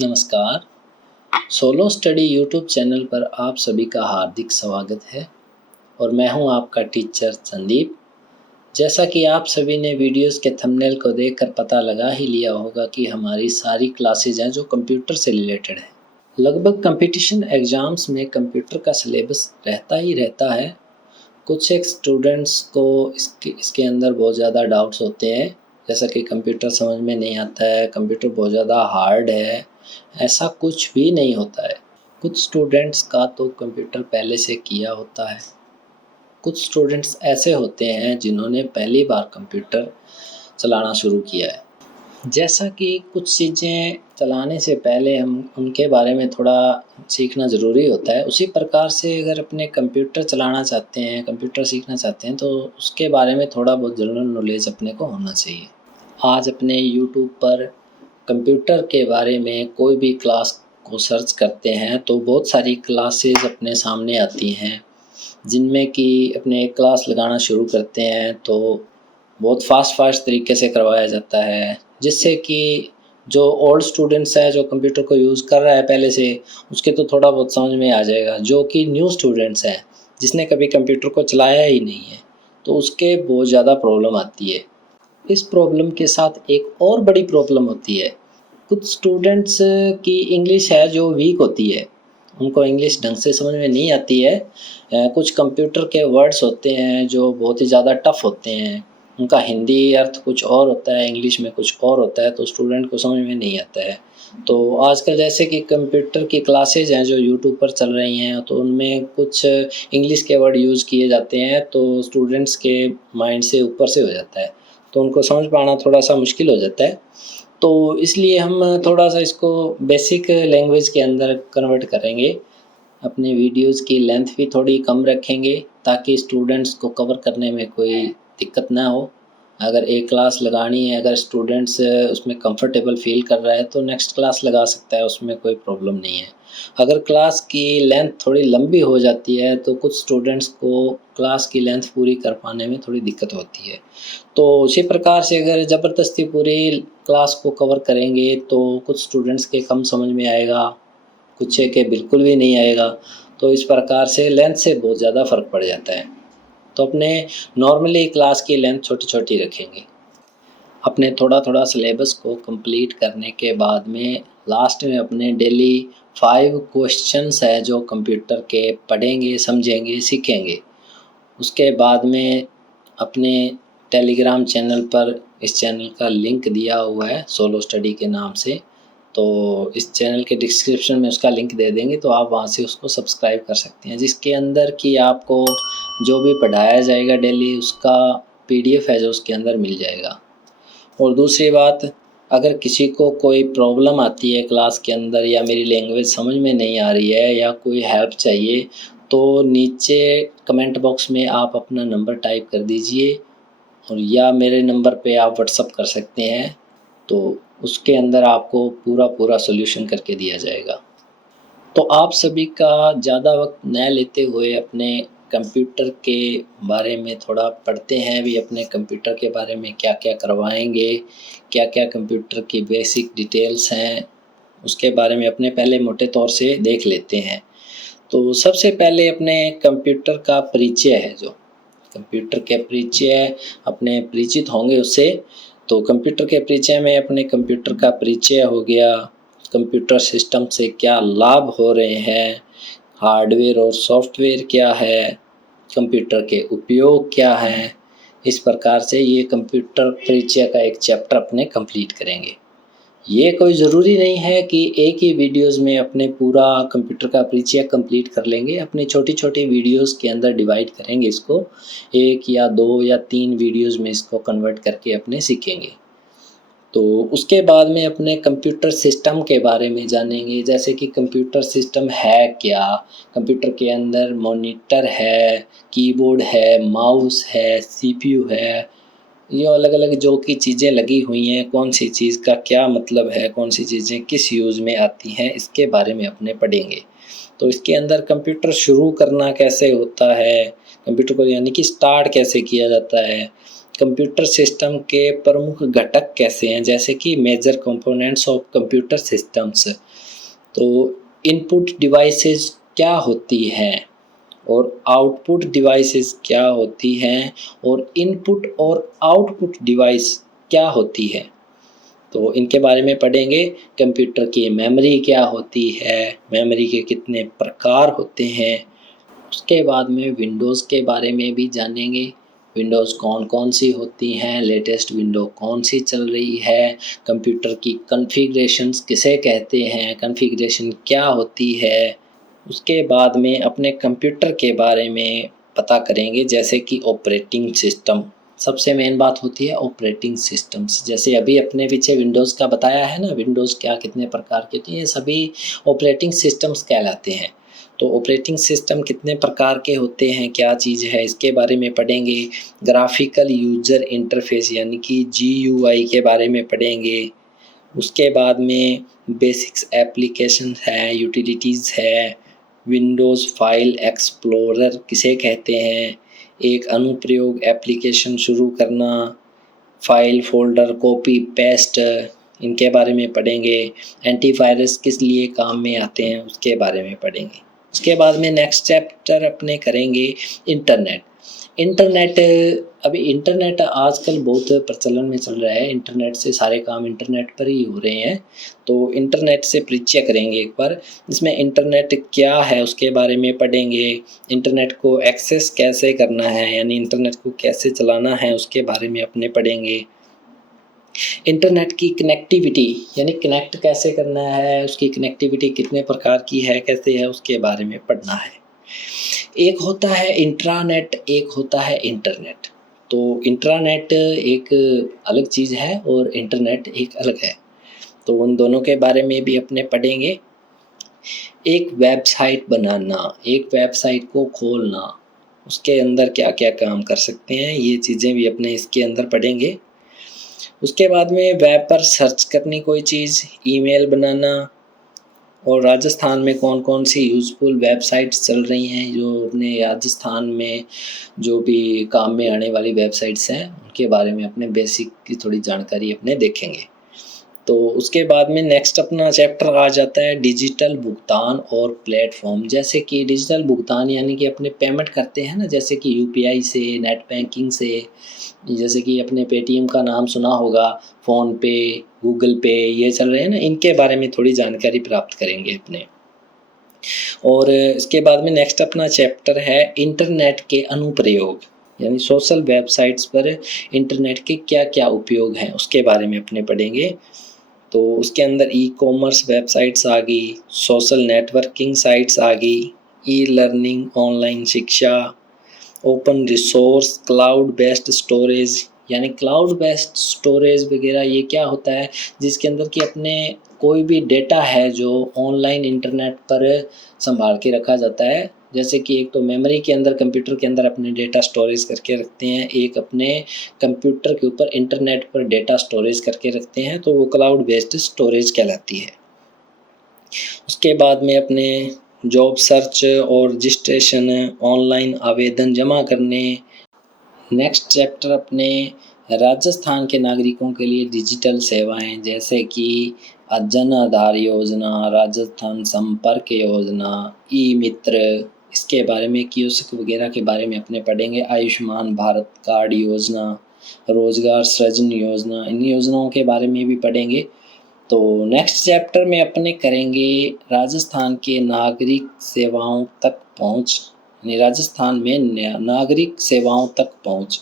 नमस्कार। Solo study YouTube channel पर आप सभी का हार्दिक स्वागत है और मैं हूं आपका टीचर संदीप। जैसा कि आप सभी ने वीडियोस के थंबनेल को देखकर पता लगा ही लिया होगा कि हमारी सारी क्लासेज हैं जो कंप्यूटर से रिलेटेड है। लगभग कंपटीशन एग्ज़ाम्स में कंप्यूटर का सिलेबस रहता ही रहता है। कुछ एक स्टूडेंट्स को इसके अंदर बहुत ज़्यादा डाउट्स होते हैं, जैसा कि कंप्यूटर समझ में नहीं आता है, कंप्यूटर बहुत ज़्यादा हार्ड है। ऐसा कुछ भी नहीं होता है। कुछ स्टूडेंट्स का तो कंप्यूटर पहले से किया होता है। कुछ स्टूडेंट्स ऐसे होते हैं जिन्होंने पहली बार कंप्यूटर चलाना शुरू किया है। जैसा कि कुछ चीज़ें चलाने से पहले हम उनके बारे में थोड़ा सीखना ज़रूरी होता है, उसी प्रकार से अगर अपने कंप्यूटर चलाना चाहते हैं, कंप्यूटर सीखना चाहते हैं, तो उसके बारे में थोड़ा बहुत जनरल नॉलेज अपने को होना चाहिए। आज अपने यूट्यूब पर कंप्यूटर के बारे में कोई भी क्लास को सर्च करते हैं तो बहुत सारी क्लासेस अपने सामने आती हैं, जिनमें कि अपने एक क्लास लगाना शुरू करते हैं तो बहुत फ़ास्ट तरीके से करवाया जाता है, जिससे कि जो ओल्ड स्टूडेंट्स है, जो कंप्यूटर को यूज़ कर रहा है पहले से, उसके तो थोड़ा बहुत समझ में आ जाएगा। जो कि न्यू स्टूडेंट्स हैं, जिसने कभी कंप्यूटर को चलाया ही नहीं है, तो उसके बहुत ज़्यादा प्रॉब्लम आती है। इस प्रॉब्लम के साथ एक और बड़ी प्रॉब्लम होती है। कुछ स्टूडेंट्स की इंग्लिश है जो वीक होती है, उनको इंग्लिश ढंग से समझ में नहीं आती है। कुछ कंप्यूटर के वर्ड्स होते हैं जो बहुत ही ज़्यादा टफ़ होते हैं, उनका हिंदी अर्थ कुछ और होता है, इंग्लिश में कुछ और होता है, तो स्टूडेंट को समझ में नहीं आता है। तो आजकल जैसे कि कंप्यूटर की क्लासेज हैं जो यूट्यूब पर चल रही हैं, तो उनमें कुछ इंग्लिश के वर्ड यूज़ किए जाते हैं, तो स्टूडेंट्स के माइंड से ऊपर से हो जाता है, तो उनको समझ पाना थोड़ा-सा मुश्किल हो जाता है। तो इसलिए हम थोड़ा-सा इसको बेसिक लैंग्वेज के अंदर कन्वर्ट करेंगे। अपने वीडियोज़ की लेंथ भी थोड़ी कम रखेंगे ताकि स्टूडेंट्स को कवर करने में कोई दिक्कत ना हो। अगर एक क्लास लगानी है, अगर स्टूडेंट्स उसमें कंफर्टेबल फ़ील कर रहा है तो नेक्स्ट क्लास लगा सकता है, उसमें कोई प्रॉब्लम नहीं है। अगर क्लास की लेंथ थोड़ी लंबी हो जाती है तो कुछ स्टूडेंट्स को क्लास की लेंथ पूरी कर पाने में थोड़ी दिक्कत होती है। तो उसी प्रकार से अगर ज़बरदस्ती पूरी क्लास को कवर करेंगे तो कुछ स्टूडेंट्स के कम समझ में आएगा, कुछ है कि बिल्कुल भी नहीं आएगा। तो इस प्रकार से लेंथ से बहुत ज़्यादा फ़र्क पड़ जाता है। तो अपने नॉर्मली क्लास की लेंथ छोटी-छोटी रखेंगे। अपने थोड़ा-थोड़ा सिलेबस को कंप्लीट करने के बाद में लास्ट में अपने डेली 5 क्वेश्चंस है जो कंप्यूटर के पढ़ेंगे, समझेंगे, सीखेंगे। उसके बाद में अपने टेलीग्राम चैनल पर इस चैनल का लिंक दिया हुआ है सोलो स्टडी के नाम से, तो इस चैनल के डिस्क्रिप्शन में उसका लिंक दे देंगे तो आप वहाँ से उसको सब्सक्राइब कर सकते हैं, जिसके अंदर कि आपको जो भी पढ़ाया जाएगा डेली उसका पीडीएफ है जो उसके अंदर मिल जाएगा। और दूसरी बात, अगर किसी को कोई प्रॉब्लम आती है क्लास के अंदर या मेरी लैंग्वेज समझ में नहीं आ रही है या कोई हेल्प चाहिए, तो नीचे कमेंट बॉक्स में आप अपना नंबर टाइप कर दीजिए और या मेरे नंबर पे आप व्हाट्सअप कर सकते हैं, तो उसके अंदर आपको पूरा सॉल्यूशन करके दिया जाएगा। तो आप सभी का ज़्यादा वक्त न लेते हुए अपने कंप्यूटर के बारे में थोड़ा पढ़ते हैं भी, अपने कंप्यूटर के बारे में क्या-क्या करवाएँगे, क्या-क्या कंप्यूटर की बेसिक डिटेल्स हैं, उसके बारे में अपने पहले मोटे तौर से देख लेते हैं। तो सबसे पहले अपने कंप्यूटर का परिचय है जो, कंप्यूटर के परिचय अपने परिचित होंगे उससे। तो कंप्यूटर के परिचय में अपने कंप्यूटर का परिचय हो गया, कंप्यूटर सिस्टम से क्या लाभ हो रहे हैं, हार्डवेयर और सॉफ्टवेयर क्या है, कंप्यूटर के उपयोग क्या हैं। इस प्रकार से ये कंप्यूटर परिचय का एक चैप्टर अपने कंप्लीट करेंगे। ये कोई ज़रूरी नहीं है कि एक ही वीडियोज़ में अपने पूरा कंप्यूटर का परिचय कंप्लीट कर लेंगे। अपनी छोटी-छोटी वीडियोज़ के अंदर डिवाइड करेंगे इसको। 1 या 2 या 3 वीडियोज़ में इसको कन्वर्ट करके अपने सीखेंगे। तो उसके बाद में अपने कंप्यूटर सिस्टम के बारे में जानेंगे, जैसे कि कंप्यूटर सिस्टम है क्या? कंप्यूटर के अंदर मॉनिटर है, कीबोर्ड है, माउस है, सीपीयू है, ये अलग-अलग जो कि चीज़ें लगी हुई हैं, कौन-सी चीज़ का क्या मतलब है, कौन-सी चीज़ें किस यूज़ में आती हैं, इसके बारे में अपने पढ़ेंगे। तो इसके अंदर कंप्यूटर शुरू करना कैसे होता है, कंप्यूटर को यानी कि स्टार्ट कैसे किया जाता है, कंप्यूटर सिस्टम के प्रमुख घटक कैसे हैं, जैसे कि major components of computer systems. तो इनपुट डिवाइसेस क्या होती हैं और आउटपुट डिवाइसेस क्या होती हैं, और इनपुट और आउटपुट डिवाइस क्या होती है, तो इनके बारे में पढ़ेंगे। कंप्यूटर की मेमोरी क्या होती है, मेमोरी के कितने प्रकार होते हैं। उसके बाद में विंडोज़ के बारे में भी जानेंगे, विंडोज़ कौन कौन सी होती हैं, लेटेस्ट विंडो कौन सी चल रही है, कंप्यूटर की कॉन्फ़िगरेशंस किसे कहते हैं, कॉन्फ़िगरेशन क्या होती है। उसके बाद में अपने कंप्यूटर के बारे में पता करेंगे, जैसे कि ऑपरेटिंग सिस्टम। सबसे मेन बात होती है ऑपरेटिंग सिस्टम्स, जैसे अभी अपने पीछे विंडोज़ का बताया है ना, विंडोज़ क्या कितने प्रकार के होते हैं, ये सभी ऑपरेटिंग सिस्टम्स कहलाते हैं। तो ऑपरेटिंग सिस्टम कितने प्रकार के होते हैं, क्या चीज़ है, इसके बारे में पढ़ेंगे। ग्राफिकल यूज़र इंटरफेस यानी कि GUI के बारे में पढ़ेंगे। उसके बाद में बेसिक्स एप्लीकेशन है, यूटिलिटीज़ है, विंडोज़ फाइल एक्सप्लोरर किसे कहते हैं, एक अनुप्रयोग एप्लीकेशन शुरू करना, फाइल फोल्डर कॉपी पेस्ट, इनके बारे में पढ़ेंगे। एंटीवायरस किस लिए काम में आते हैं, उसके बारे में पढ़ेंगे। उसके बाद में नेक्स्ट चैप्टर अपने करेंगे इंटरनेट। इंटरनेट, अभी इंटरनेट आजकल बहुत प्रचलन में चल रहा है, इंटरनेट से सारे काम इंटरनेट पर ही हो रहे हैं। तो इंटरनेट से परिचय करेंगे एक बार, इसमें इंटरनेट क्या है उसके बारे में पढ़ेंगे। इंटरनेट को एक्सेस कैसे करना है, यानी इंटरनेट को कैसे चलाना है, उसके बारे में अपने पढ़ेंगे। इंटरनेट की कनेक्टिविटी यानी कनेक्ट कैसे करना है, उसकी कनेक्टिविटी कितने प्रकार की है, कैसे है, उसके बारे में पढ़ना है। एक होता है इंट्रानेट, एक होता है इंटरनेट। तो इंट्रानेट एक अलग चीज़ है और इंटरनेट एक अलग है, तो उन दोनों के बारे में भी अपने पढ़ेंगे। एक वेबसाइट बनाना, एक वेबसाइट को खोलना, उसके अंदर क्या क्या काम कर सकते हैं, ये चीज़ें भी अपने इसके अंदर पढ़ेंगे। उसके बाद में वेब पर सर्च करनी कोई चीज़, ईमेल बनाना, और राजस्थान में कौन कौन सी यूज़फुल वेबसाइट्स चल रही हैं, जो अपने राजस्थान में जो भी काम में आने वाली वेबसाइट्स हैं, उनके बारे में अपने बेसिक की थोड़ी जानकारी अपने देखेंगे। तो उसके बाद में नेक्स्ट अपना चैप्टर आ जाता है डिजिटल भुगतान और प्लेटफॉर्म। जैसे कि डिजिटल भुगतान यानी कि अपने पेमेंट करते हैं ना, जैसे कि UPI से, नेट बैंकिंग से, जैसे कि अपने पेटीएम का नाम सुना होगा, फ़ोन पे, गूगल पे, ये चल रहे हैं ना, इनके बारे में थोड़ी जानकारी प्राप्त करेंगे अपने। और इसके बाद में नेक्स्ट अपना चैप्टर है इंटरनेट के अनुप्रयोग, यानी सोशल वेबसाइट्स पर इंटरनेट के क्या क्या उपयोग हैं, उसके बारे में अपने पढ़ेंगे। तो उसके अंदर ई-कॉमर्स वेबसाइट्स आ गई, सोशल नेटवर्किंग साइट्स आ गई, ई-लर्निंग, ऑनलाइन शिक्षा, open resource, cloud based storage, यानी क्लाउड बेस्ड स्टोरेज वगैरह ये क्या होता है, जिसके अंदर कि अपने कोई भी डेटा है जो ऑनलाइन इंटरनेट पर संभाल के रखा जाता है। जैसे कि एक तो मेमोरी के अंदर, कंप्यूटर के अंदर अपने डेटा स्टोरेज करके रखते हैं, एक अपने कंप्यूटर के ऊपर इंटरनेट पर डेटा स्टोरेज करके रखते हैं, तो वो क्लाउड बेस्ड स्टोरेज कहलाती है। उसके बाद में अपने जॉब सर्च और रजिस्ट्रेशन, ऑनलाइन आवेदन जमा करने। नेक्स्ट चैप्टर अपने राजस्थान के नागरिकों के लिए डिजिटल सेवाएं, जैसे कि जन आधार योजना, राजस्थान संपर्क योजना, ई मित्र, इसके बारे में कियोस्क वगैरह के बारे में अपने पढ़ेंगे। आयुष्मान भारत कार्ड योजना, रोजगार सृजन योजना, इन योजनाओं के बारे में भी पढ़ेंगे। तो नेक्स्ट चैप्टर में अपने करेंगे राजस्थान के नागरिक सेवाओं तक पहुँच, यानी राजस्थान में नागरिक सेवाओं तक पहुँच,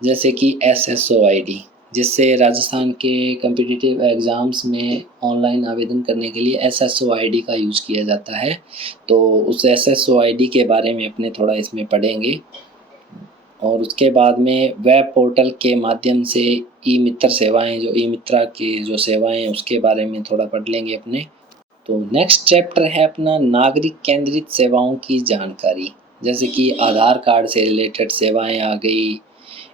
जैसे कि SSOID, जिससे राजस्थान के कम्पिटिटिव एग्ज़ाम्स में ऑनलाइन आवेदन करने के लिए SSOID का यूज़ किया जाता है। तो उस SSOID के बारे में अपने थोड़ा इसमें पढ़ेंगे। और उसके बाद में वेब पोर्टल के माध्यम से ई मित्र सेवाएं, जो ई मित्रा की जो सेवाएं हैं, उसके बारे में थोड़ा पढ़ लेंगे अपने। तो नेक्स्ट चैप्टर है अपना नागरिक केंद्रित सेवाओं की जानकारी, जैसे कि आधार कार्ड से रिलेटेड सेवाएं आ गई,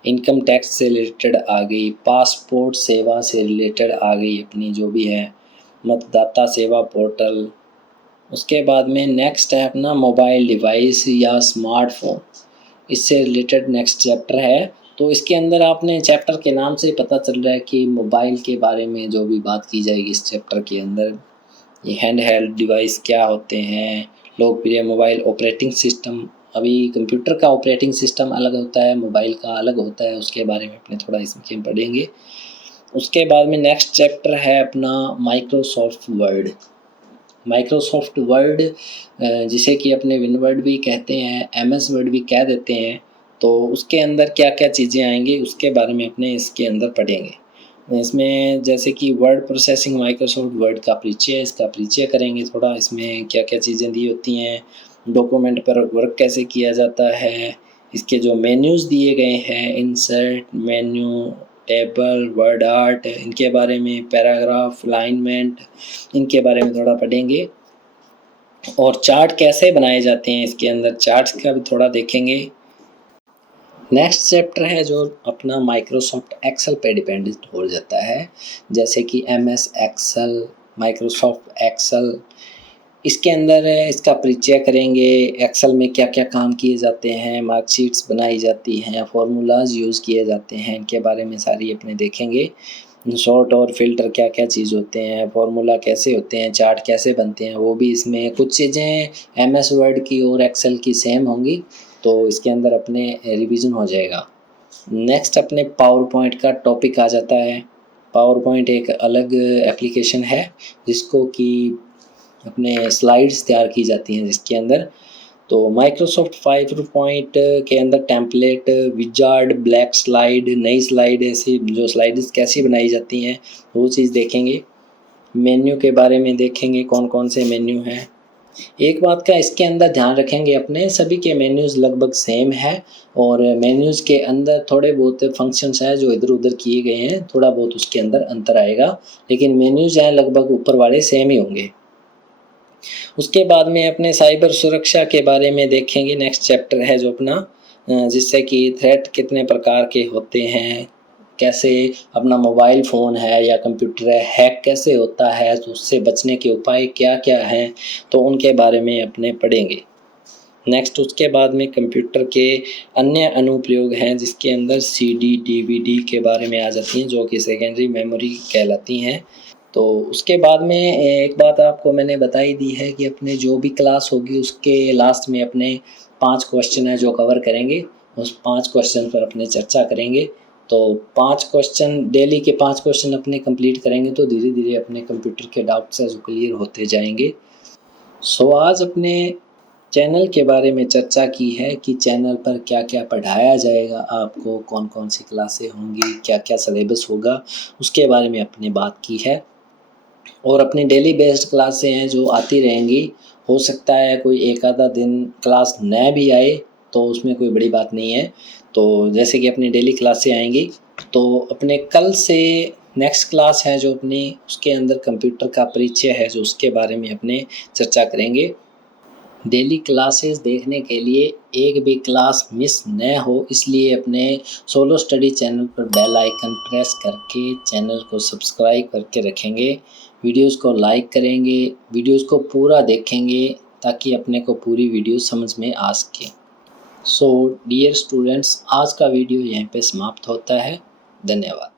इनकम टैक्स से रिलेटेड आ गई, पासपोर्ट सेवा से रिलेटेड आ गई अपनी जो भी है, मतदाता सेवा पोर्टल। उसके बाद में नेक्स्ट है अपना मोबाइल डिवाइस या स्मार्टफोन, इससे रिलेटेड नेक्स्ट चैप्टर है। तो इसके अंदर आपने चैप्टर के नाम से पता चल रहा है कि मोबाइल के बारे में जो भी बात की जाएगी इस चैप्टर के अंदर, ये हैंड हेल्ड डिवाइस क्या होते हैं, लोकप्रिय मोबाइल ऑपरेटिंग सिस्टम। अभी कंप्यूटर का ऑपरेटिंग सिस्टम अलग होता है, मोबाइल का अलग होता है, उसके बारे में अपने थोड़ा इसमें पढ़ेंगे। उसके बाद में नेक्स्ट चैप्टर है अपना माइक्रोसॉफ्ट वर्ड। माइक्रोसॉफ्ट वर्ड जिसे कि अपने विनवर्ड भी कहते हैं, एमएस वर्ड भी कह देते हैं, तो उसके अंदर क्या क्या चीज़ें आएंगी उसके बारे में अपने इसके अंदर पढ़ेंगे। इसमें जैसे कि वर्ड प्रोसेसिंग, माइक्रोसॉफ्ट वर्ड का परिचय, इसका परिचय करेंगे थोड़ा, इसमें क्या क्या चीज़ें दी होती हैं, डॉक्यूमेंट पर वर्क कैसे किया जाता है, इसके जो मेन्यूज़ दिए गए हैं, insert menu, table, word art, इनके बारे में, पैराग्राफ, अलाइनमेंट, इनके बारे में थोड़ा पढ़ेंगे। और चार्ट कैसे बनाए जाते हैं, इसके अंदर चार्ट्स का भी थोड़ा देखेंगे। नेक्स्ट चैप्टर है जो अपना माइक्रोसॉफ्ट एक्सेल पे डिपेंडेंट हो जाता है, जैसे कि एमएस एक्सेल, माइक्रोसॉफ्ट एक्सेल। इसके अंदर इसका परिचय करेंगे, एक्सेल में क्या क्या काम किए जाते हैं, मार्कशीट्स बनाई जाती हैं, फार्मूलाज यूज़ किए जाते हैं, इनके बारे में सारी अपने देखेंगे। शॉर्ट और फिल्टर क्या क्या चीज़ होते हैं, फार्मूला कैसे होते हैं, चार्ट कैसे बनते हैं, वो भी इसमें कुछ चीज़ें एमएस वर्ड की और एक्सेल की सेम होंगी, तो इसके अंदर अपने रिवीजन हो जाएगा। नेक्स्ट अपने पावर पॉइंट का टॉपिक आ जाता है। पावर पॉइंट एक अलग एप्लीकेशन है जिसको कि अपने स्लाइड्स तैयार की जाती हैं जिसके अंदर। तो माइक्रोसॉफ्ट 5 के अंदर टेम्पलेट, विजार्ड, ब्लैक स्लाइड, नई स्लाइड, ऐसी जो स्लाइड्स कैसी बनाई जाती हैं वो चीज़ देखेंगे। मेन्यू के बारे में देखेंगे, कौन कौन से मेन्यू हैं। एक बात का इसके अंदर ध्यान रखेंगे, अपने सभी के मेन्यूज़ लगभग सेम है और मेन्यूज़ के अंदर थोड़े बहुत फंक्शंस हैं जो इधर उधर किए गए हैं, थोड़ा बहुत उसके अंदर अंतर आएगा, लेकिन मेन्यूज़ हैं लगभग ऊपर वाले सेम ही होंगे। उसके बाद में अपने साइबर सुरक्षा के बारे में देखेंगे। नेक्स्ट चैप्टर है जो अपना जिससे कि थ्रेट कितने प्रकार के होते हैं, कैसे अपना मोबाइल फ़ोन है या कंप्यूटर है हैक कैसे होता है, तो उससे बचने के उपाय क्या क्या हैं, तो उनके बारे में अपने पढ़ेंगे। नेक्स्ट उसके बाद में कंप्यूटर के अन्य अनुप्रयोग हैं जिसके अंदर सीडी, डीवीडी के बारे में आ जाती हैं जो कि सेकेंडरी मेमोरी कहलाती हैं। तो उसके बाद में एक बात आपको मैंने बताई दी है कि अपने जो भी क्लास होगी उसके लास्ट में अपने 5 क्वेश्चन है जो कवर करेंगे, उस 5 क्वेश्चन पर अपने चर्चा करेंगे। तो 5 क्वेश्चन डेली के 5 क्वेश्चन अपने कंप्लीट करेंगे तो धीरे धीरे अपने कंप्यूटर के डाउट्स है जो क्लियर होते जाएंगे। सो आज अपने चैनल के बारे में चर्चा की है कि चैनल पर क्या क्या पढ़ाया जाएगा, आपको कौन कौन सी क्लासें होंगी, क्या क्या सिलेबस होगा, उसके बारे में अपने बात की है। और अपनी डेली बेस्ड क्लासें हैं जो आती रहेंगी। हो सकता है कोई एक आधा दिन क्लास न भी आए तो उसमें कोई बड़ी बात नहीं है। तो जैसे कि अपनी डेली क्लासें आएंगी, तो अपने कल से नेक्स्ट क्लास है जो अपनी उसके अंदर कंप्यूटर का परिचय है जो उसके बारे में अपने चर्चा करेंगे। डेली क्लासेस देखने के लिए एक भी क्लास मिस न हो, इसलिए अपने सोलो स्टडी चैनल पर बेल आइकन प्रेस करके चैनल को सब्सक्राइब करके रखेंगे, वीडियोस को लाइक करेंगे, वीडियोस को पूरा देखेंगे ताकि अपने को पूरी वीडियो समझ में आ सके। सो डियर स्टूडेंट्स, आज का वीडियो यहीं पे समाप्त होता है। धन्यवाद।